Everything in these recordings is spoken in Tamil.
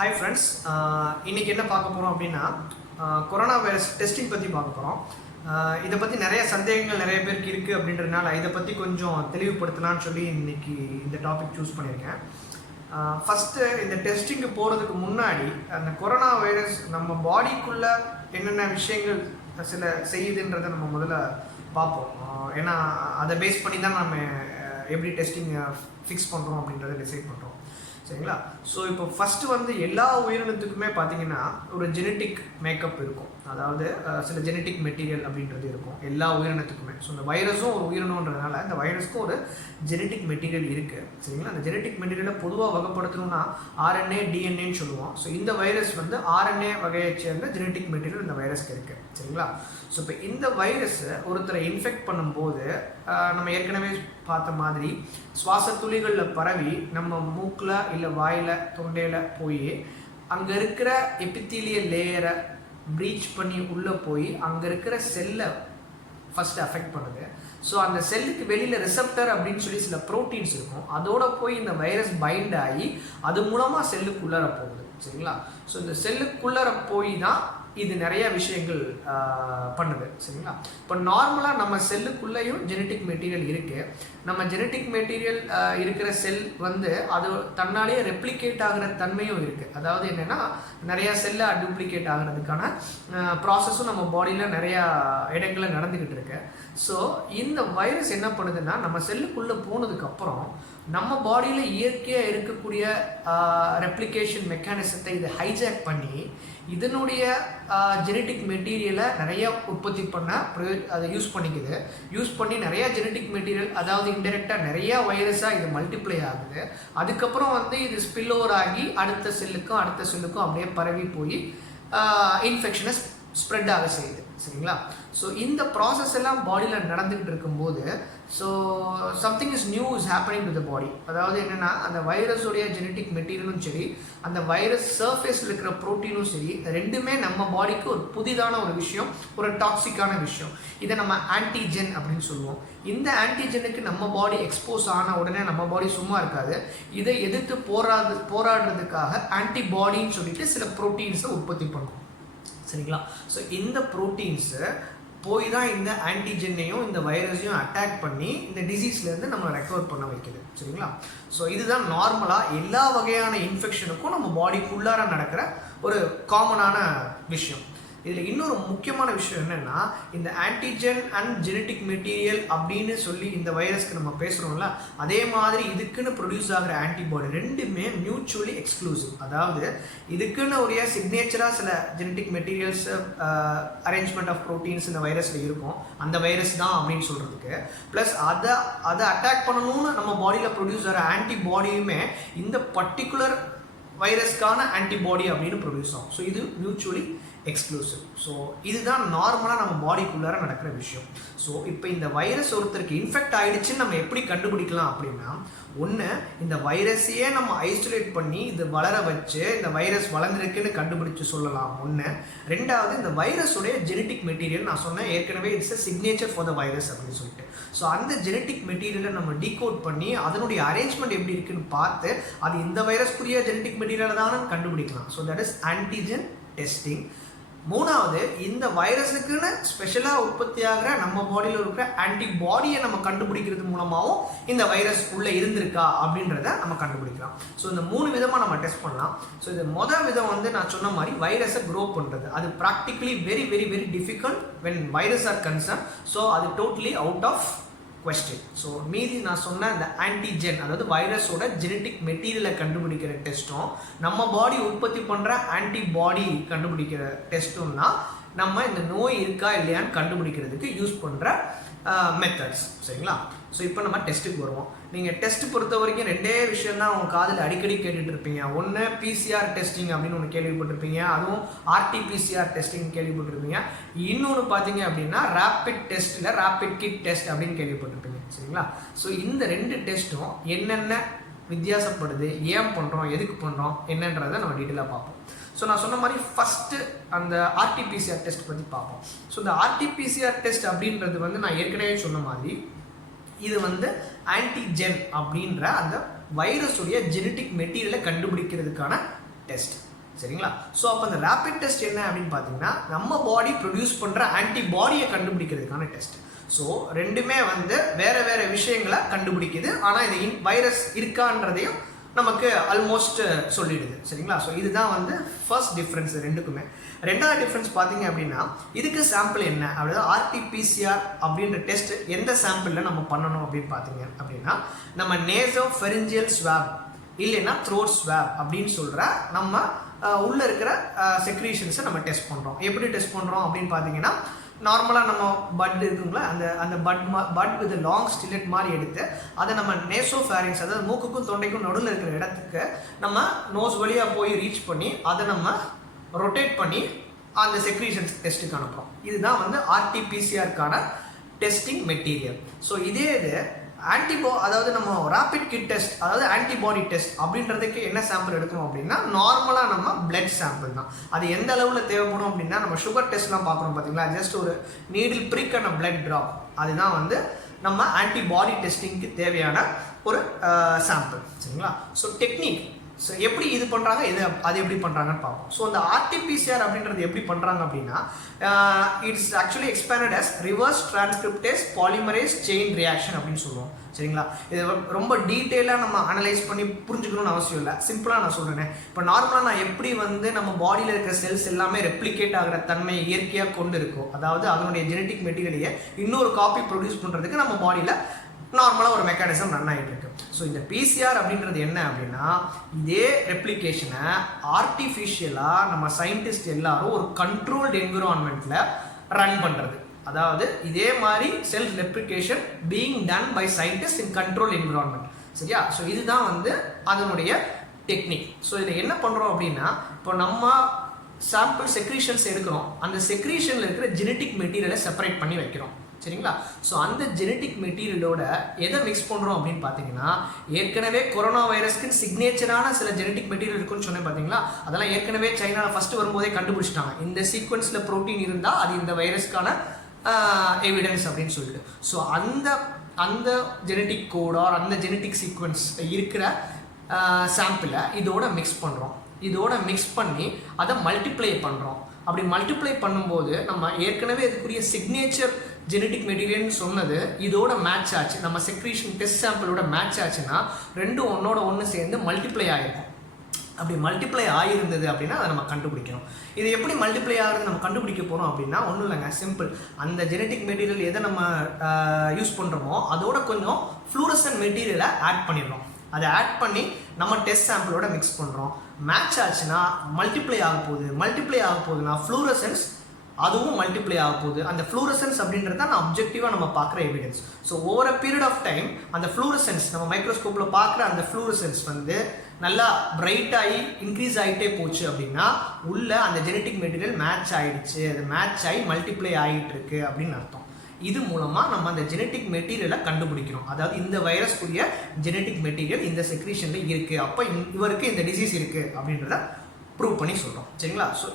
ஹாய் ஃப்ரெண்ட்ஸ், இன்றைக்கி என்ன பார்க்க போகிறோம் அப்படின்னா கொரோனா வைரஸ் டெஸ்டிங் பற்றி பார்க்க போகிறோம். இதை பற்றி நிறைய சந்தேகங்கள் நிறைய பேருக்கு இருக்குது அப்படின்றதுனால இதை பற்றி கொஞ்சம் தெளிவுபடுத்தலான்னு சொல்லி இன்றைக்கி இந்த டாபிக் சூஸ் பண்ணியிருக்கேன். ஃபஸ்ட்டு இந்த டெஸ்டிங்கு போகிறதுக்கு முன்னாடி அந்த கொரோனா வைரஸ் நம்ம பாடிக்குள்ளே என்னென்ன விஷயங்கள் சில செய்யுதுன்றதை நம்ம முதல்ல பார்ப்போம். ஏன்னா அதை பேஸ் பண்ணி தான் நம்ம எப்படி டெஸ்டிங் ஃபிக்ஸ் பண்ணுறோம் அப்படின்றத டிசைட் பண்ணுறோம். சரிங்களா? ஸோ இப்போ ஃபஸ்ட்டு வந்து எல்லா உயிரினத்துக்குமே பார்த்தீங்கன்னா ஒரு ஜெனட்டிக் மேக்கப் இருக்கும். அதாவது சில ஜெனட்டிக் மெட்டீரியல் அப்படின்றது இருக்கும் எல்லா உயிரினத்துக்குமே. ஸோ இந்த வைரஸும் ஒரு உயிரினன்றதுனால இந்த வைரஸ்க்கும் ஒரு ஜெனட்டிக் மெட்டீரியல் இருக்குது. சரிங்களா? அந்த ஜெனட்டிக் மெட்டீரியலை பொதுவாக வகைப்படுத்தணும்னா ஆர்என்ஏ டிஎன்ஏன்னு சொல்லுவோம். ஸோ இந்த வைரஸ் வந்து ஆர்என்ஏ வகையை சேர்ந்த ஜெனட்டிக் மெட்டீரியல் இந்த வைரஸ்க்கு இருக்குது. சரிங்களா? ஸோ இப்போ இந்த வைரஸ் ஒருத்தரை இன்ஃபெக்ட் பண்ணும்போது நம்ம ஏற்கனவே பார்த்த மாதிரி சுவாச துளிகளில் பரவி நம்ம மூக்கில் இல்லை வாயில் தொண்டையில் போய் அங்கே இருக்கிற எபித்தீலியல் லேயரை ப்ரீச் பண்ணி உள்ளே போய் அங்கே இருக்கிற செல்லை ஃபஸ்ட்டு அஃபெக்ட் பண்ணுது. ஸோ அந்த செல்லுக்கு வெளியில் ரிசப்டர் அப்படின்னு சொல்லி சில ப்ரோட்டீன்ஸ் இருக்கும். அதோட போய் இந்த வைரஸ் பைண்ட் ஆகி அது மூலமாக செல்லுக்குள்ளார போகுது. சரிங்களா? ஸோ இந்த செல்லுக்குள்ளார போய் தான் இது நிறைய விஷயங்கள் பண்ணுது. சரிங்களா? இப்போ நார்மலாக நம்ம செல்லுக்குள்ளேயும் ஜெனட்டிக் மெட்டீரியல் இருக்குது. நம்ம ஜெனட்டிக் மெட்டீரியல் இருக்கிற செல் வந்து அது தன்னாலேயே ரெப்ளிகேட் ஆகிற தன்மையும் இருக்குது. அதாவது என்னென்னா நிறையா செல்லை டூப்ளிகேட் ஆகிறதுக்கான ப்ராசஸும் நம்ம பாடியில் நிறையா இடங்களில் நடந்துக்கிட்டு இருக்கு. ஸோ இந்த வைரஸ் என்ன பண்ணுதுன்னா நம்ம செல்லுக்குள்ளே போனதுக்கப்புறம் நம்ம பாடியில் இயற்கையாக இருக்கக்கூடிய ரெப்ளிகேஷன் மெக்கானிசத்தை இதை ஹைஜாக் பண்ணி இதனுடைய ஜெனட்டிக் மெட்டீரியலை நிறைய உற்பத்தி பண்ண அதை யூஸ் பண்ணிக்குது. யூஸ் பண்ணி நிறையா ஜெனட்டிக் மெட்டீரியல், அதாவது இன்டெரக்டாக நிறையா வைரஸாக இது மல்டிப்ளை ஆகுது. அதுக்கப்புறம் வந்து இது ஸ்பில் ஓவர் ஆகி அடுத்த செல்லுக்கும் அப்படியே பரவி போய் இன்ஃபெக்ஷனை ஸ்ப்ரெட் ஆக செய்யுது. சரிங்களா? ஸோ இந்த ப்ராசஸ் எல்லாம் பாடியில் நடந்துக்கிட்டு இருக்கும்போது so something is new is happening to the body. அதாவது என்னென்னா அந்த வைரஸுடைய ஜெனட்டிக் மெட்டீரியலும் சரி அந்த வைரஸ் சர்ஃபேஸில் இருக்கிற ப்ரோட்டீனும் சரி ரெண்டுமே நம்ம பாடிக்கு ஒரு புதிதான ஒரு விஷயம், ஒரு டாக்ஸிக்கான விஷயம். இதை நம்ம ஆன்டிஜென் அப்படின்னு சொல்லுவோம். இந்த ஆன்டிஜெனுக்கு நம்ம பாடி எக்ஸ்போஸ் ஆன உடனே நம்ம பாடி சும்மா இருக்காது. இதை எதிர்த்து போராடுறதுக்காக ஆன்டிபாடின்னு சொல்லிட்டு சில ப்ரோட்டீன்ஸை உற்பத்தி பண்ணும். சரிங்களா? ஸோ இந்த ப்ரோட்டீன்ஸு போய் தான் இந்த ஆன்டிஜென்னையும் இந்த வைரஸையும் அட்டாக் பண்ணி இந்த டிசீஸ்லேருந்து நம்ம ரெக்கவர் பண்ண வைக்குது. சரிங்களா? ஸோ இதுதான் நார்மலாக எல்லா வகையான இன்ஃபெக்ஷனுக்கும் நம்ம பாடிக்குள்ளார நடக்கிற ஒரு காமனான விஷயம். இதில் இன்னொரு முக்கியமான விஷயம் என்னென்னா இந்த ஆன்டிஜென் அண்ட் ஜெனட்டிக் மெட்டீரியல் அப்படின்னு சொல்லி இந்த வைரஸ்க்கு நம்ம பேசுகிறோம்ல, அதே மாதிரி இதுக்குன்னு ப்ரொடியூஸ் ஆகிற ஆன்டிபாடி ரெண்டுமே மியூச்சுவலி எக்ஸ்க்ளூசிவ். அதாவது இதுக்குன்னு ஒரு சிக்னேச்சராக சில genetic materials arrangement of proteins இந்த வைரஸில் இருக்கும். அந்த வைரஸ் தான் அப்படின்னு சொல்கிறதுக்கு ப்ளஸ் அதை அட்டாக் பண்ணணும்னு நம்ம பாடியில் ப்ரொடியூஸ் ஆகிற ஆன்டிபாடியுமே இந்த பர்டிகுலர் வைரஸ்க்கான ஆன்டிபாடி அப்படின்னு ப்ரொடியூஸ் ஆகும். ஸோ இது மியூச்சுவலி எக்ஸ்க்ளூசிவ். ஸோ இதுதான் நார்மலாக நம்ம பாடிக்குள்ளார நடக்கிற விஷயம். ஸோ இப்போ இந்த வைரஸ் ஒருத்தருக்கு இன்ஃபெக்ட் ஆகிடுச்சுன்னு நம்ம எப்படி கண்டுபிடிக்கலாம் அப்படின்னா, ஒன்று இந்த வைரஸையே நம்ம ஐசோலேட் பண்ணி இது வளர வச்சு இந்த வைரஸ் வளர்ந்துருக்குன்னு கண்டுபிடிச்சு சொல்லலாம் ஒன்று. ரெண்டாவது இந்த வைரஸுடைய ஜெனட்டிக் மெட்டீரியல் நான் சொன்னேன் ஏற்கனவே it's a signature for the virus அப்படின்னு சொல்லிட்டு. ஸோ அந்த ஜெனட்டிக் மெட்டீரியலை நம்ம டீகோட் பண்ணி அதனுடைய அரேஞ்ச்மெண்ட் எப்படி இருக்குன்னு பார்த்து அது இந்த வைரஸ்க்குரிய ஜெனட்டிக் மெட்டீரியல் தானு கண்டுபிடிக்கலாம். So that is antigen testing. மூணாவது இந்த வைரஸுக்குன்னு ஸ்பெஷலாக உற்பத்தி ஆகிற நம்ம பாடியில் இருக்கிற ஆன்டிபாடியை நம்ம கண்டுபிடிக்கிறது மூலமாகவும் இந்த வைரஸ் உள்ளே இருந்திருக்கா அப்படின்றத நம்ம கண்டுபிடிக்கலாம். ஸோ இந்த 3 விதமாக நம்ம டெஸ்ட் பண்ணலாம். ஸோ இது மொதல் விதம் வந்து நான் சொன்ன மாதிரி வைரஸை க்ரோ பண்ணுறது. அது practically very very very difficult when virus are concern. So அது totally out of question. So மீதி நான் சொன்ன இந்த ஆன்டிஜென் அதாவது வைரஸோட ஜெனட்டிக் மெட்டீரியலை கண்டுபிடிக்கிற டெஸ்ட்டும் நம்ம பாடி உற்பத்தி பண்ணுற ஆன்டிபாடி கண்டுபிடிக்கிற டெஸ்ட்டும்னா நம்ம இந்த நோய் இருக்கா இல்லையான்னு கண்டுபிடிக்கிறதுக்கு யூஸ் பண்ணுற மெத்தட்ஸ். சரிங்களா? ஸோ இப்போ நம்ம டெஸ்ட்டுக்கு வருவோம். நீங்கள் டெஸ்ட் பொறுத்த வரைக்கும் ரெண்டே விஷயம் தான் உங்கள் காதில் அடிக்கடி கேட்டுட்டு இருப்பீங்க. ஒன்று பிசிஆர் டெஸ்டிங் அப்படின்னு ஒன்று கேள்விப்பட்டிருப்பீங்க, அதுவும் ஆர்டிபிசிஆர் டெஸ்டிங் கேள்விப்பட்டிருப்பீங்க. இன்னொன்று பார்த்தீங்க அப்படின்னா ரேபிட் டெஸ்ட் இல்லை ரேபிட் கிட் டெஸ்ட் அப்படின்னு கேள்விப்பட்டிருப்பீங்க. சரிங்களா? ஸோ இந்த 2 டெஸ்ட்டும் என்னென்ன வித்தியாசப்படுது, ஏன் பண்ணுறோம், எதுக்கு பண்ணுறோம் என்னன்றதை நம்ம டீட்டெயிலாக பார்ப்போம். ஸோ நான் சொன்ன மாதிரி ஃபஸ்ட்டு அந்த ஆர்டிபிசிஆர் டெஸ்ட் பற்றி பார்ப்போம். ஸோ இந்த ஆர்டிபிசிஆர் டெஸ்ட் அப்படின்றது வந்து நான் ஏற்கனவே சொன்ன மாதிரி இது வந்து ஆன்டிஜென் அப்படின்ற அந்த வைரஸுடைய ஜெனட்டிக் மெட்டீரியலை கண்டுபிடிக்கிறதுக்கான டெஸ்ட். சரிங்களா. ஸோ அப்போ அந்த ரேபிட் டெஸ்ட் என்ன அப்படின்னு பார்த்தீங்கன்னா நம்ம பாடி ப்ரொடியூஸ் பண்ணுற ஆன்டிபாடியை கண்டுபிடிக்கிறதுக்கான டெஸ்ட். ஸோ ரெண்டுமே வந்து வேறு வேறு விஷயங்களை கண்டுபிடிக்குது, ஆனால் இந்த வைரஸ் இருக்கான்றதையும் நமக்கு ஆல்மோஸ்ட் சொல்லிடுது, சரிங்களா. ஸோ இதுதான் வந்து ஃபர்ஸ்ட் டிஃப்ரென்ஸ் ரெண்டுக்குமே. ரெண்டாவது டிஃப்ரென்ஸ் பார்த்தீங்க அப்படின்னா இதுக்கு சாம்பிள் என்ன அப்படின்னா ஆர்டிபிசிஆர் அப்படின்ற டெஸ்ட் எந்த சாம்பிளில் நம்ம பண்ணணும் அப்படின்னு பார்த்தீங்க அப்படின்னா நம்ம நேசோ ஃபெரிஞ்சியல் ஸ்வாப் இல்லைன்னா த்ரோட் ஸ்வாப் அப்படின்னு சொல்கிற நம்ம உள்ளே இருக்கிற செக்ரீஷன்ஸை நம்ம டெஸ்ட் பண்ணுறோம். எப்படி டெஸ்ட் பண்ணுறோம் அப்படின்னு பார்த்தீங்கன்னா நார்மலாக நம்ம பட் இருக்குங்களா, அந்த பட் வித் லாங் ஸ்டிலெட் மாதிரி எடுத்து அதை நம்ம நேசோஃபேரிங்ஸ் அதாவது மூக்குக்கும் தொண்டைக்கும் நடுவில் இருக்கிற இடத்துக்கு நம்ம நோஸ் வழியாக போய் ரீச் பண்ணி அதை நம்ம ரொட்டேட் பண்ணி அந்த செக்ரீஷன்ஸ் டெஸ்ட்டுக்கு அனுப்புகிறோம். இதுதான் வந்து ஆர்டிபிசிஆருக்கான டெஸ்டிங் மெட்டீரியல். ஸோ இதே இது அதாவது நம்ம ரேபிட் கிட் டெஸ்ட் அதாவது ஆன்டிபாடி டெஸ்ட் அப்படின்றதுக்கு என்ன சாம்பிள் எடுக்கணும் அப்படின்னா நார்மலாக நம்ம பிளட் சாம்பிள் தான். அது எந்த அளவில் தேவைப்படும் அப்படின்னா நம்ம சுகர் டெஸ்ட்லாம் பார்க்குறோம் பார்த்தீங்களா, ஜஸ்ட் ஒரு நீடில் ப்ரிக்கான பிளட் ட்ராப், அதுதான் வந்து நம்ம ஆன்டிபாடி டெஸ்டிங்க்கு தேவையான ஒரு சாம்பிள், சரிங்களா. ஸோ டெக்னிக் ஸோ எப்படி இது பண்ணுறாங்க அது எப்படி பண்ணுறாங்கன்னு பார்ப்போம். ஸோ அந்த ஆர்டிபிசிஆர் அப்படின்றது எப்படி பண்ணுறாங்க அப்படின்னா it's actually expanded as reverse transcriptase polymerase chain reaction அப்படின்னு சொல்லுவோம், சரிங்களா. இது ரொம்ப டீட்டெயிலாக நம்ம அனலைஸ் பண்ணி புரிஞ்சுக்கணும்னு அவசியம் இல்லை, சிம்பிளாக நான் சொல்கிறேன். இப்போ நார்மலாக நான் எப்படி வந்து நம்ம பாடியில் இருக்கிற செல்ஸ் எல்லாமே ரெப்ளிகேட் ஆகிற தன்மையை இயற்கையாக கொண்டு இருக்கோம், அதாவது அதனுடைய ஜெனட்டிக் மெட்டீரியலையே இன்னொரு காப்பி ப்ரொடியூஸ் பண்ணுறதுக்கு நம்ம பாடியில் நார்மலாக ஒரு மெக்கானிசம் ரன் ஆகிட்டு இருக்கு. ஸோ இந்த பிசிஆர் அப்படின்றது என்ன அப்படின்னா இதே ரெப்ளிகேஷனை ஆர்டிஃபிஷியலாக நம்ம சயின்டிஸ்ட் எல்லாரும் ஒரு கண்ட்ரோல்டு என்விரான்மெண்ட்டில் ரன் பண்ணுறது, அதாவது இதே மாதிரி self replication being done by scientist in control environment, சரியா. ஸோ இதுதான் வந்து அதனுடைய டெக்னிக். ஸோ இதில் என்ன பண்ணுறோம் அப்படின்னா இப்போ நம்ம சாம்பிள் செக்ரீஷன்ஸ் எடுக்கிறோம், அந்த செக்ரீஷனில் இருக்கிற ஜெனட்டிக் மெட்டீரியலை செப்பரேட் பண்ணி வைக்கிறோம், சரிங்களா. ஸோ அந்த ஜெனட்டிக் மெட்டீரியலோட எதை மிக்ஸ் பண்ணுறோம் அப்படின்னு பார்த்தீங்கன்னா ஏற்கனவே கொரோனா வைரஸ்க்கு சிக்னேச்சரான சில ஜெனட்டிக் மெட்டீரியல் இருக்குன்னு சொன்னேன் பார்த்தீங்களா, அதெல்லாம் ஏற்கனவே சைனாவில் ஃபஸ்ட்டு வரும்போதே கண்டுபிடிச்சிட்டாங்க. இந்த சீக்வன்ஸில் ப்ரோட்டீன் இருந்தால் அது இந்த வைரஸ்க்கான எவிடன்ஸ் அப்படின்னு சொல்லிட்டு. ஸோ அந்த ஜெனட்டிக் கோட் ஆர் அந்த ஜெனட்டிக் சீக்வன்ஸ் இருக்கிற சாம்பிளை இதோட மிக்ஸ் பண்ணி அதை மல்டிப்ளை பண்ணுறோம். அப்படி மல்டிப்ளை பண்ணும்போது நம்ம ஏற்கனவே இதுக்குரிய சிக்னேச்சர் ஜெனட்டிக் மெட்டீரியல்னு சொன்னது இதோட மேட்ச் ஆச்சு, நம்ம செக்ரீஷன் டெஸ்ட் சாம்பிளோட மேட்ச் ஆச்சுன்னா ரெண்டும் ஒன்னோட ஒன்று சேர்ந்து மல்டிப்ளை ஆகிருக்கும். அப்படி மல்டிப்ளை ஆகிருந்தது அப்படின்னா அதை நம்ம கண்டுபிடிக்கணும். இது எப்படி மல்டிப்ளை ஆகிறது நம்ம கண்டுபிடிக்க போகிறோம் அப்படின்னா ஒன்றும் இல்லைங்க, சிம்பிள். அந்த ஜெனட்டிக் மெட்டீரியல் எதை நம்ம யூஸ் பண்ணுறோமோ அதோட கொஞ்சம் ஃப்ளூரசன்ட் மெட்டீரியலை ஆட் பண்ணிடுறோம். அதை ஆட் பண்ணி நம்ம டெஸ்ட் சாம்பிளோட மிக்ஸ் பண்ணுறோம். மேட்ச் ஆச்சுன்னா மல்டிப்ளை ஆக போகுதுன்னா ஃப்ளூரசன்ஸ் அதுவும் மல்டிப்ளை ஆக போகுது. அந்த ஃப்ளூரசன்ஸ் அப்படின்றது தான் நான் அப்ஜெக்டிவாக நம்ம பார்க்குற evidence. So over a period of time அந்த ஃப்ளூரசன்ஸ் நம்ம மைக்ரோஸ்கோப்பில் பார்க்குற அந்த ஃப்ளூரசன்ஸ் வந்து நல்லா பிரைட் ஆகி இன்க்ரீஸ் ஆகிட்டே போச்சு அப்படின்னா உள்ள அந்த ஜெனட்டிக் மெட்டீரியல் மேட்ச் ஆகிடுச்சு, அது மேட்ச் ஆகி மல்டிப்ளை ஆகிட்டு இருக்கு அப்படின்னு அர்த்தம். இது மூலமாக நம்ம அந்த ஜெனட்டிக் மெட்டீரியலை கண்டுபிடிக்கிறோம். அதாவது இந்த வைரஸ்க்குரிய ஜெனட்டிக் மெட்டீரியல் இந்த செக்ரீஷனில் இருக்குது, அப்போ இவருக்கு இந்த டிசீஸ் இருக்குது அப்படின்றத ப்ரூவ் பண்ணி சொல்கிறோம், சரிங்களா. ஸோ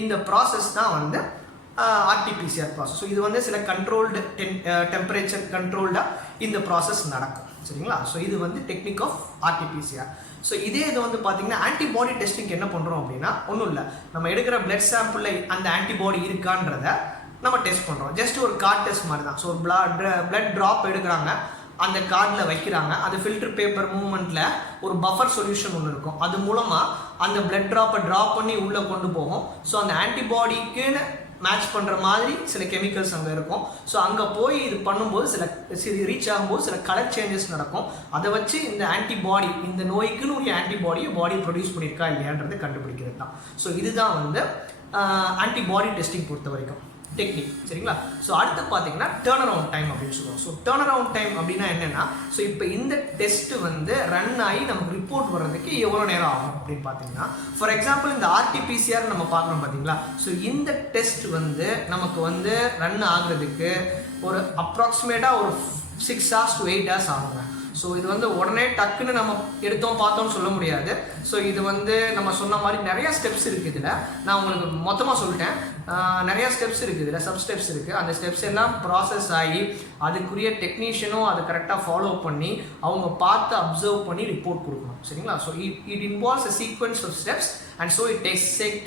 இந்த ப்ராசஸ் தான் வந்து ஆர்டிபிசிஆர் ப்ராசஸ். ஸோ இது வந்து சில கண்ட்ரோல்டு டெம்பரேச்சர் கண்ட்ரோல்டாக இந்த ப்ராசஸ் நடக்கும், சரிங்களா. ஸோ இது வந்து டெக்னிக் ஆஃப் ஆர்டிபிசிஆர். ஸோ இதே இது வந்து பார்த்தீங்கன்னா ஆன்டிபாடி டெஸ்டிங் என்ன பண்ணுறோம் அப்படின்னா ஒன்றும் இல்லை, நம்ம எடுக்கிற பிளட் சாம்பிளில் அந்த ஆன்டிபாடி இருக்கான்றத நம்ம டெஸ்ட் பண்ணுறோம். ஜஸ்ட் ஒரு கார்ட் டெஸ்ட் மாதிரி தான். ஸோ ஒரு பிளட் ட்ராப் எடுக்கிறாங்க, அந்த கார்டில் வைக்கிறாங்க, அது ஃபில்டர் பேப்பர் மூவ்மெண்ட்டில் ஒரு பஃபர் சொல்யூஷன் ஒன்று இருக்கும், அது மூலமாக அந்த பிளட் ட்ராப்பை ட்ராப் பண்ணி உள்ளே கொண்டு போகும். ஸோ அந்த ஆன்டிபாடிக்குன்னு மேட்ச் பண்ணுற மாதிரி சில கெமிக்கல்ஸ் அங்கே இருக்கும். ஸோ அங்கே போய் இது பண்ணும்போது சில ரீச் ஆகும்போது சில கலர் சேஞ்சஸ் நடக்கும். அதை வச்சு இந்த ஆன்டிபாடி இந்த நோய்க்குன்னு ஒரு ஆன்டிபாடியை பாடி ப்ரொடியூஸ் பண்ணியிருக்கா இல்லையான்றது கண்டுபிடிக்கிறது தான். ஸோ இதுதான் வந்து ஆன்டிபாடி டெஸ்டிங் பொறுத்த வரைக்கும் டெக்னிக், சரிங்களா. ஸோ அடுத்து பார்த்தீங்கன்னா டேர்ன் அரவுண்ட் டைம் அப்படின்னு சொல்லுவோம். ஸோ டேர்ன் அரவுண்ட் டைம் அப்படின்னா என்னென்னா ஸோ இப்போ இந்த டெஸ்ட் வந்து ரன் ஆகி நமக்கு ரிப்போர்ட் வர்றதுக்கு எவ்வளோ நேரம் ஆகும் அப்படின்னு பார்த்தீங்கன்னா ஃபார் எக்ஸாம்பிள் இந்த ஆர்டிபிசிஆர் நம்ம பார்க்குறோம் பார்த்தீங்களா. ஸோ இந்த டெஸ்ட் வந்து நமக்கு வந்து ரன் ஆகுறதுக்கு ஒரு அப்ராக்சிமேட்டாக ஒரு 6 hours to 8 hours ஆகுங்க. ஸோ இது வந்து உடனே டக்குன்னு நம்ம எடுத்தோம் பார்த்தோம்னு சொல்ல முடியாது. ஸோ இது வந்து நம்ம சொன்ன மாதிரி நிறையா ஸ்டெப்ஸ் இருக்குது இதில். நான் உங்களுக்கு மொத்தமாக சொல்லிட்டேன். நிறையா ஸ்டெப்ஸ் இருக்குது இதில், சப் ஸ்டெப்ஸ் இருக்குது. அந்த ஸ்டெப்ஸ் எல்லாம் ப்ராசஸ் ஆகி அதுக்குரிய டெக்னீஷியனும் அதை கரெக்டாக ஃபாலோ பண்ணி அவங்க பார்த்து அப்சர்வ் பண்ணி ரிப்போர்ட் கொடுக்கணும். சரிங்களா? So it involves a sequence of steps and so it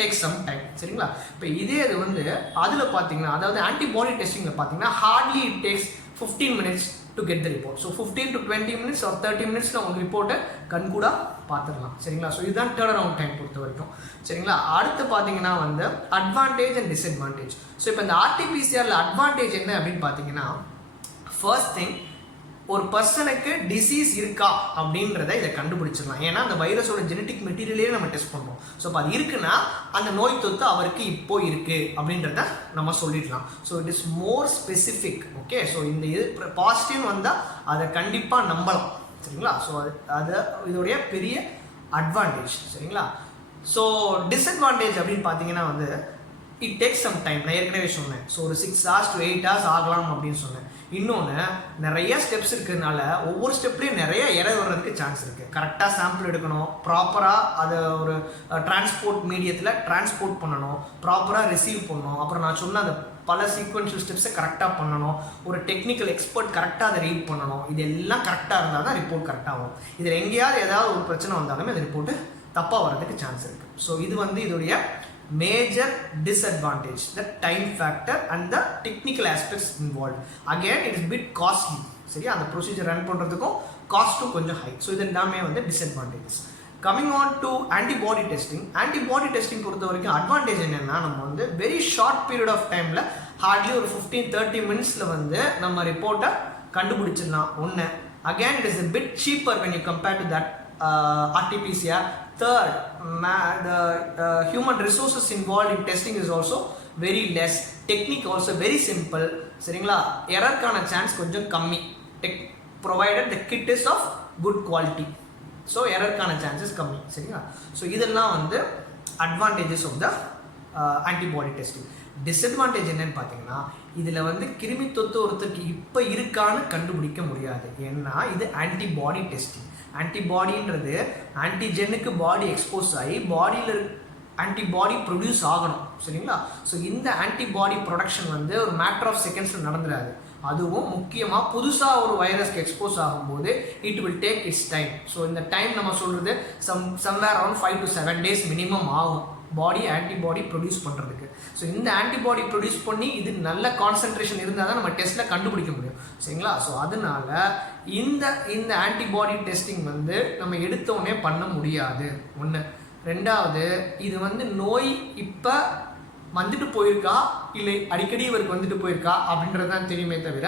takes some time. சரிங்களா? இப்போ இதே இது வந்து அதில் பார்த்தீங்கன்னா, அதாவது ஆன்டிபாடி டெஸ்டிங்கில் பார்த்தீங்கன்னா hardly it takes 15 minutes to get the report. So 15 to 20 minutes or 30 minutes உங்கள் ரிப்போர்ட்டை கண்கூடா பார்த்துடலாம். சரிங்களா? ஸோ இதுதான் டர்ன் அரவுண்ட் டைம் பொறுத்த வரைக்கும். சரிங்களா? அடுத்து பார்த்தீங்கன்னா வந்து அட்வான்டேஜ் அண்ட் டிஸ்அட்வான்டேஜ். ஸோ இப்போ இந்த ஆர்டிபிசிஆரில் அட்வான்டேஜ் என்ன அப்படின்னு பார்த்தீங்கன்னா, ஃபர்ஸ்ட் திங், ஒரு பர்சனுக்கு டிசீஸ் இருக்கா அப்படின்றத இதை கண்டுபிடிச்சிடலாம். ஏன்னா அந்த வைரஸோட ஜெனட்டிக் மெட்டீரியலே நம்ம டெஸ்ட் பண்ணுறோம். ஸோ இப்போ அது இருக்குன்னா அந்த நோய் தொத்து அவருக்கு இப்போ இருக்குது அப்படின்றத நம்ம சொல்லிடலாம். So it is more specific. Okay, so இந்த இது பாசிட்டிவ் வந்தால் அதை கண்டிப்பாக நம்பலாம். சரிங்களா? ஸோ அது இதோடைய பெரிய அட்வான்டேஜ். சரிங்களா? ஸோ டிஸ்அட்வான்டேஜ் அப்படின்னு பார்த்தீங்கன்னா வந்து இட் டேக்ஸ் சம் டைம். நான் ஏற்கனவே சொன்னேன். ஸோ ஒரு 6 hours to 8 hours ஆகலாம் அப்படின்னு சொன்னேன். இன்னொன்று, நிறைய ஸ்டெப்ஸ் இருக்கிறதுனால ஒவ்வொரு ஸ்டெப்லேயும் நிறைய எரர் வர்றதுக்கு சான்ஸ் இருக்குது. கரெக்டாக சாம்பிள் எடுக்கணும், ப்ராப்பராக அதை ஒரு டிரான்ஸ்போர்ட் மீடியத்தில் டிரான்ஸ்போர்ட் பண்ணணும், ப்ராப்பராக ரிசீவ் பண்ணணும். அப்புறம் நான் சொன்ன அந்த பல சீக்வன்ஷியல் ஸ்டெப்ஸை கரெக்டாக பண்ணணும், ஒரு டெக்னிக்கல் எக்ஸ்பர்ட் கரெக்டாக அதை ரீட் பண்ணணும். இது எல்லாம் கரெக்டாக இருந்தால் தான் ரிப்போர்ட் கரெக்டாக ஆகும். இதில் எங்கேயாவது ஏதாவது ஒரு பிரச்சனை வந்தாலுமே அந்த ரிப்போர்ட்டு தப்பாக வர்றதுக்கு சான்ஸ் இருக்குது. ஸோ இது வந்து இதோடைய major disadvantage, the time factor and the technical aspects involved. Again, it is bit costly. சரியா? அந்த ப்ரொசீஜர் ரன் பண்ணுறதுக்கும் காஸ்ட்டும் கொஞ்சம் ஹை. ஸோ இது எல்லாமே வந்து disadvantages. Coming on to antibody testing. Antibody testing பொறுத்த வரைக்கும் அட்வான்டேஜ் என்னென்னா, நம்ம வந்து வெரி ஷார்ட் பீரியட் ஆஃப் டைமில் ஹார்ட்லி ஒரு 15-30 minutesல வந்து நம்ம ரிப்போர்ட்டை கண்டுபிடிச்சிடலாம். ஒன்று, again it is a bit cheaper when you compare to that RT-PCR. Third, the human resources involved in testing is also very less. Technique also very simple. சரிங்களா? எரர்க்கான சான்ஸ் கொஞ்சம் கம்மி, provided the kit is of good quality. So எரர்க்கான சான்சஸ் கம்மி. சரிங்களா? ஸோ இதெல்லாம் வந்து advantages of the antibody testing. Disadvantage என்னன்னு பார்த்தீங்கன்னா, இதில் வந்து கிருமி தொத்து ஒருத்தருக்கு இப்போ இருக்கான்னு கண்டுபிடிக்க முடியாது. ஏன்னா இது ஆன்டிபாடி டெஸ்டிங். ஆன்டிபாடின்றது ஆன்டிஜெனுக்கு பாடி எக்ஸ்போஸ் ஆகி பாடியில் ஆன்டிபாடி ப்ரொடியூஸ் ஆகணும். சரிங்களா? ஸோ இந்த ஆன்டிபாடி ப்ரொடக்ஷன் வந்து ஒரு மேட்டர் ஆஃப் செகண்ட்ஸில் நடந்துடாது. அதுவும் முக்கியமாக புதுசாக ஒரு வைரஸ்க்கு எக்ஸ்போஸ் ஆகும்போது it will take it's time. So இந்த டைம் நம்ம சொல்கிறது somewhere around 5 to 7 days minimum ஆகும் பாடி ஆன்டிபாடி ப்ரொடியூஸ் பண்ணுறதுக்கு. ஸோ இந்த ஆன்டிபாடி ப்ரொடியூஸ் பண்ணி இது நல்ல கான்சன்ட்ரேஷன் இருந்தால் தான் நம்ம டெஸ்ட்டில் கண்டுபிடிக்க முடியும். சரிங்களா? ஸோ அதனால இந்த ஆன்டிபாடி டெஸ்டிங் வந்து நம்ம எடுத்தோடனே பண்ண முடியாது. ஒன்று. ரெண்டாவது, இது வந்து நோய் இப்போ வந்துட்டு போயிருக்கா இல்லை அடிக்கடி இவருக்கு வந்துட்டு போயிருக்கா அப்படின்றது தான் தெரியுமே தவிர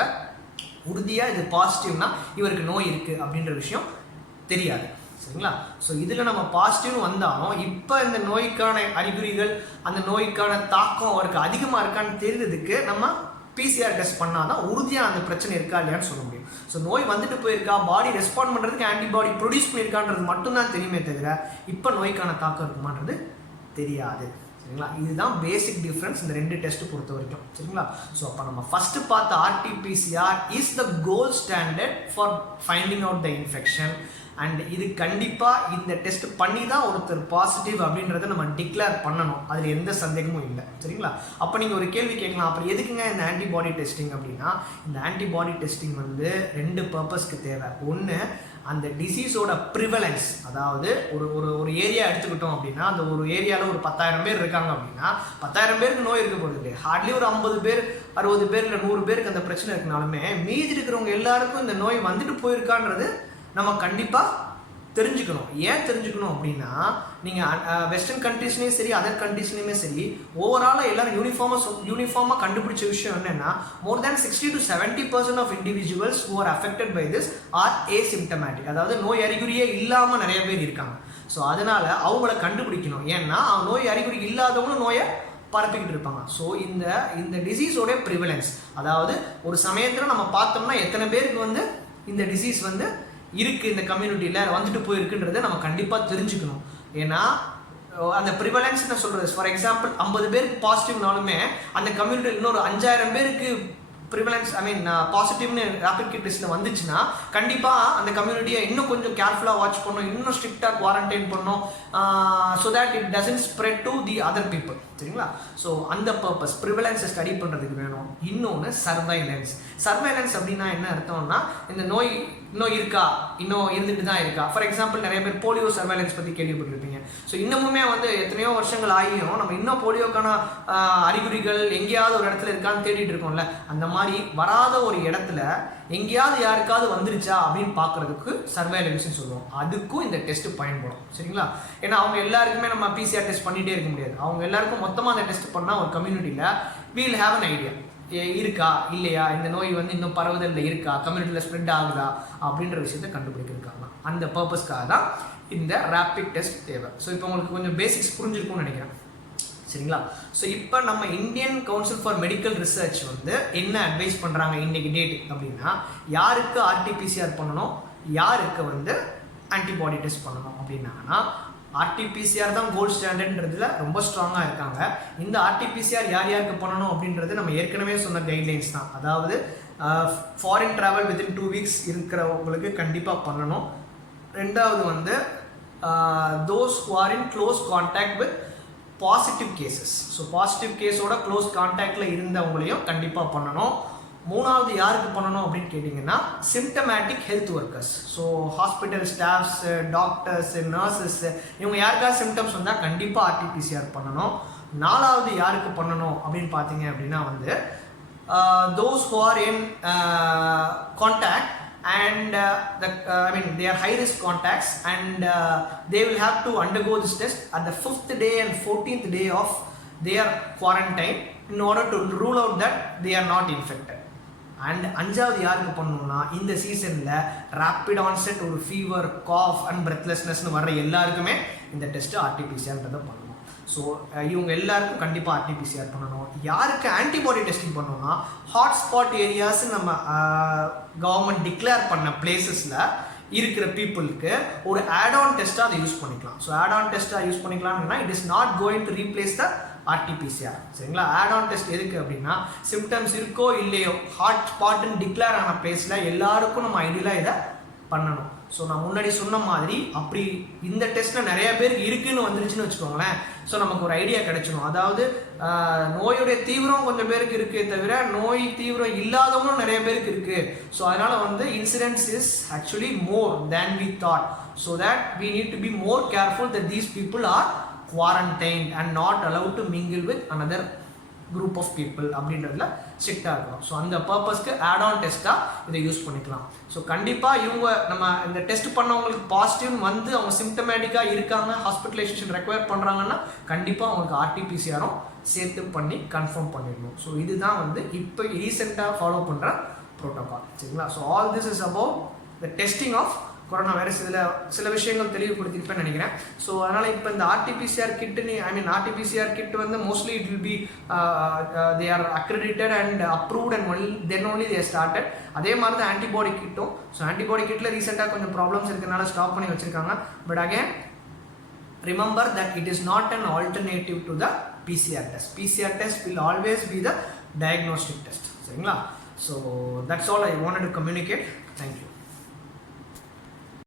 உறுதியாக இது பாசிட்டிவ்னா இவருக்கு நோய் இருக்குது அப்படின்ற விஷயம் தெரியாது. சரிங்களா? ஸோ இதில் நம்ம பாசிட்டிவ்னு வந்தாலும் இப்போ இந்த நோய்க்கான அறிகுறிகள், அந்த நோய்க்கான தாக்கம் அவருக்கு அதிகமாக இருக்கான்னு தெரிஞ்சதுக்கு நம்ம பிசிஆர் டெஸ்ட் பண்ணால் தான் உறுதியாக அந்த பிரச்சனை இருக்கா இல்லையான்னு சொல்ல முடியும். ஸோ நோய் வந்துட்டு போயிருக்கா, பாடி ரெஸ்பாண்ட் பண்ணுறதுக்கு ஆன்டிபாடி ப்ரொடியூஸ் பண்ணியிருக்கான்றது மட்டும்தான் தெரியுமே தவிர இப்போ நோய்க்கான தாக்கம் இருக்குமான்றது தெரியாது. சரிங்களா? இதுதான் பேசிக் டிஃப்ரென்ஸ் இந்த ரெண்டு டெஸ்ட்டு பொறுத்த வரைக்கும். சரிங்களா? ஸோ அப்போ நம்ம ஃபஸ்ட்டு பார்த்த RTPCR is the gold standard for finding out the infection. And இது கண்டிப்பாக இந்த டெஸ்ட் பண்ணி தான் ஒருத்தர் பாசிட்டிவ் அப்படின்றத நம்ம டிக்ளேர் பண்ணணும். அதில் எந்த சந்தேகமும் இல்லை. சரிங்களா? அப்போ நீங்கள் ஒரு கேள்வி கேட்கலாம், அப்புறம் எதுக்குங்க இந்த ஆன்டிபாடி டெஸ்டிங் அப்படின்னா, இந்த ஆன்டிபாடி டெஸ்டிங் வந்து 2 பர்பஸ்க்கு தேவை. ஒன்று, அந்த டிசீஸோட ப்ரிவலன்ஸ், அதாவது ஒரு ஏரியா எடுத்துக்கிட்டோம் அப்படின்னா அந்த ஒரு ஏரியாவில் ஒரு 10,000 பேர் இருக்காங்க அப்படின்னா 10,000 பேருக்கு நோய் இருக்க போகிறது இல்லை. ஹார்ட்லி ஒரு 50 பேர் 60 பேர் இல்லை 100 பேருக்கு அந்த பிரச்சனை இருக்குனாலுமே மீதி இருக்கிறவங்க எல்லாருக்கும் இந்த நோய் வந்துட்டு போயிருக்கான்றது நம்ம கண்டிப்பாக தெரிஞ்சுக்கணும். ஏன் தெரிஞ்சுக்கணும் அப்படின்னா, நீங்கள் வெஸ்டர்ன் கண்ட்ரீஸ்லேயும் சரி அதர் கண்ட்ரீஸ்லேயுமே சரி ஓவராலாக எல்லாரும் யூனிஃபார்மாக கண்டுபிடிச்ச விஷயம் என்னென்னா, more than 60 to 70% of individuals who are affected by this are asymptomatic. அதாவது நோய் அறிகுறியே இல்லாமல் நிறைய பேர் இருக்காங்க. ஸோ அதனால் அவங்கள கண்டுபிடிக்கணும். ஏன்னா நோய் அறிகுறி இல்லாதவங்களும் நோயை பரப்பிக்கிட்டு இருப்பாங்க. ஸோ இந்த டிசீஸோடைய ப்ரிவலன்ஸ், அதாவது ஒரு சமயத்தில் நம்ம பார்த்தோம்னா எத்தனை பேருக்கு வந்து இந்த டிசீஸ் வந்து இருக்குது, இந்த கம்யூனிட்டியில் வந்துட்டு போயிருக்குன்றதை நம்ம கண்டிப்பாக தெரிஞ்சுக்கணும். ஏன்னா அந்த ப்ரிவலன்ஸ் நான் சொல்கிறது, ஃபார் எக்ஸாம்பிள் 50 பேருக்கு பாசிட்டிவ்னாலுமே அந்த கம்யூனிட்டியில் இன்னொரு 5,000 பேருக்கு ப்ரிவலன்ஸ் பாசிட்டிவ்னு ரேபிட் கிட் டெஸ்ட்டில் வந்துச்சுன்னா கண்டிப்பாக அந்த கம்யூனிட்டியை இன்னும் கொஞ்சம் கேர்ஃபுல்லாக வாட்ச் பண்ணணும், இன்னும் ஸ்ட்ரிக்டாக குவாரண்டைன் பண்ணணும், so that it doesn't spread to the other people. சரிங்களா? ஸோ அந்த பர்பஸ் ப்ரிவலன்ஸை ஸ்டடி பண்ணுறதுக்கு வேணும். இன்னொன்று சர்வைலன்ஸ் அப்படின்னா என்ன அர்த்தம்னா, இந்த நோய் இன்னும் இருக்கா, இன்னும் இருந்துட்டு தான் இருக்கா. ஃபார் எக்ஸாம்பிள் நிறைய பேர் போலியோ சர்வைலன்ஸ் பற்றி கேள்விப்பட்டிருப்பீங்க. ஸோ இன்னமுமே வந்து எத்தனையோ வருஷங்கள் ஆகியும் நம்ம இன்னும் போலியோக்கான அறிகுறிகள் எங்கேயாவது ஒரு இடத்துல இருக்கான்னு தேடிட்டு இருக்கோம்ல, அந்த மாதிரி வராத ஒரு இடத்துல எங்கேயாவது யாருக்காவது வந்துருச்சா அப்படின்னு பார்க்கறதுக்கு சர்வைலன்ஸ்னு சொல்லுவோம். அதுக்கும் இந்த டெஸ்ட் பயன்படும். சரிங்களா? ஏன்னா அவங்க எல்லாருக்குமே நம்ம பிசிஆர் டெஸ்ட் பண்ணிகிட்டே இருக்க முடியாது. அவங்க எல்லாருக்கும் மொத்தமாக அந்த டெஸ்ட் பண்ணால் ஒரு கம்யூனிட்டியில் வீல் ஹேவ் அன் ஐடியா, இருக்கா இல்லையா, இந்த நோய் வந்து இன்னும் பரவுதலில் இருக்கா, கம்யூனிட்டியில் ஸ்ப்ரெட் ஆகுதா அப்படின்ற விஷயத்தை கண்டுபிடிக்கிறதுக்காக அந்த பர்பஸ்க்காக தான் இந்த ரேபிட் டெஸ்ட் தேவை. ஸோ இப்போ உங்களுக்கு கொஞ்சம் பேசிக்ஸ் புரிஞ்சிருக்கும்னு நினைக்கிறேன். சரிங்களா? ஸோ இப்போ நம்ம Indian council for medical research வந்து என்ன அட்வைஸ் பண்ணுறாங்க இன்னைக்கு டேட் அப்படின்னா, யாருக்கு ஆர்டிபிசிஆர் பண்ணணும், யாருக்கு வந்து ஆன்டிபாடி டெஸ்ட் பண்ணணும் அப்படின்னாங்கன்னா, ஆர்டிபிசிஆர் தான் கோல்ட் ஸ்டாண்டர்ட்ன்றதுல ரொம்ப ஸ்ட்ராங்காக இருக்காங்க. இந்த ஆர்டிபிசிஆர் யாருக்கு பண்ணணும் அப்படின்றது நம்ம ஏற்கனவே சொன்ன கைட்லைன்ஸ் தான். அதாவது ஃபாரின் ட்ராவல் வித்தின் 2 வீக்ஸ் இருக்கிறவங்களுக்கு கண்டிப்பாக பண்ணணும். ரெண்டாவது வந்து those who are in close contact with positive cases. So positive கேஸோட க்ளோஸ் கான்டாக்டில் இருந்தவங்களையும் கண்டிப்பாக பண்ணணும். மூணாவது யாருக்கு பண்ணணும் அப்படின்னு கேட்டிங்கன்னா, symptomatic health workers. So hospital staffs, doctors, nurses, இவங்க யாருக்காவது சிம்டம்ஸ் வந்தால் கண்டிப்பாக ஆர்டிபிசிஆர் பண்ணணும். நாலாவது யாருக்கு பண்ணணும் அப்படின்னு பார்த்தீங்க அப்படின்னா வந்து those who are in contact and they are high risk contacts and they will have to undergo this test at the 5th day and 14th day of their quarantine in order to rule out that they are not infected. And அஞ்சாவது யாருக்கு பண்ணணும்னா, இந்த சீசனில் ரேப்பிட் ஆன்செட் ஒரு ஃபீவர், காஃப் அண்ட் பிரெத்லெஸ்னஸ்னு வர்ற எல்லாருக்குமே இந்த டெஸ்ட்டு ஆர்டிபிசிஆர்ன்றதை பண்ணணும். ஸோ இவங்க எல்லாருக்கும் கண்டிப்பாக ஆர்டிபிசிஆர் பண்ணணும். யாருக்கு ஆன்டிபாடி டெஸ்டிங் பண்ணணும்னா, ஹாட்ஸ்பாட் ஏரியாஸ் நம்ம கவர்மெண்ட் டிக்ளேர் பண்ண பிளேசஸில் இருக்கிற பீப்புளுக்கு ஒரு ஆட்-ஆன் டெஸ்ட்டாக அதை யூஸ் பண்ணிக்கலாம். ஸோ ஆட்-ஆன் டெஸ்ட்டாக யூஸ் பண்ணிக்கலாம்னா it is not going to replace the RTPCR. சரிங்களா? ஆட்-ஆன் டெஸ்ட் எதுக்கு அப்படின்னா, சிம்டம்ஸ் இருக்கோ இல்லையோ ஹாட் ஸ்பாட்னு டிக்ளேர் ஆன பிளேஸில் எல்லாருக்கும் நம்ம ஐடியலாக இதை பண்ணணும். ஸோ நான் முன்னாடி சொன்ன மாதிரி அப்படி இந்த டெஸ்ட்டில் நிறைய பேருக்கு இருக்குன்னு வந்துருச்சுன்னு வச்சுக்கோங்களேன், ஸோ நமக்கு ஒரு ஐடியா கிடைச்சிடும். அதாவது நோயுடைய தீவிரம் கொஞ்சம் பேருக்கு இருக்கே தவிர நோய் தீவிரம் இல்லாதவங்களும் நிறைய பேருக்கு இருக்குது. ஸோ அதனால் வந்து incidents is actually more than we thought. So that we need to be more careful that these people are quarantined and not allowed to mingle with another group of people அப்படின்றதுல ஸ்ட்ரிக்டாக இருக்கணும். ஸோ அந்த பர்பஸ்க்கு ஆட்-ஆன் டெஸ்ட்டாக இதை யூஸ் பண்ணிக்கலாம். ஸோ கண்டிப்பாக இவங்க நம்ம இந்த டெஸ்ட் பண்ணவங்களுக்கு பாசிட்டிவ்னு வந்து அவங்க சிம்டமேட்டிக்காக இருக்காங்க, ஹாஸ்பிட்டலைசேஷன் ரெக்வயர் பண்ணுறாங்கன்னா கண்டிப்பாக அவங்களுக்கு ஆர்டிபிசிஆரும் சேர்த்து பண்ணி கன்ஃபார்ம் பண்ணிடணும். ஸோ இதுதான் வந்து இப்போ ரீசெண்டாக ஃபாலோ பண்ணுற ப்ரோட்டோகால். சரிங்களா? So all this is about the testing of corona virus. இதில் சில விஷயங்கள் தெளிவுபடுத்திருப்பேன்னு நினைக்கிறேன். ஸோ அதனால் இப்போ இந்த ஆர்டிபிசிஆர் கிட்டு ஆர்டிபிசிஆர் கிட் வந்து mostly it will be they are accredited and approved and then only they started. அதே மாதிரி தான் ஆன்டிபாடி கிட்டும். ஸோ ஆன்டிபாடி கிட்டில் ரீசெண்டாக கொஞ்சம் ப்ராப்ளம்ஸ் இருக்கிறனால ஸ்டாப் பண்ணி வச்சுருக்காங்க. But again remember that it is not an alternative to the PCR test. PCR test will always be the diagnostic test. சரிங்களா? So that's all I wanted to communicate. Thank you.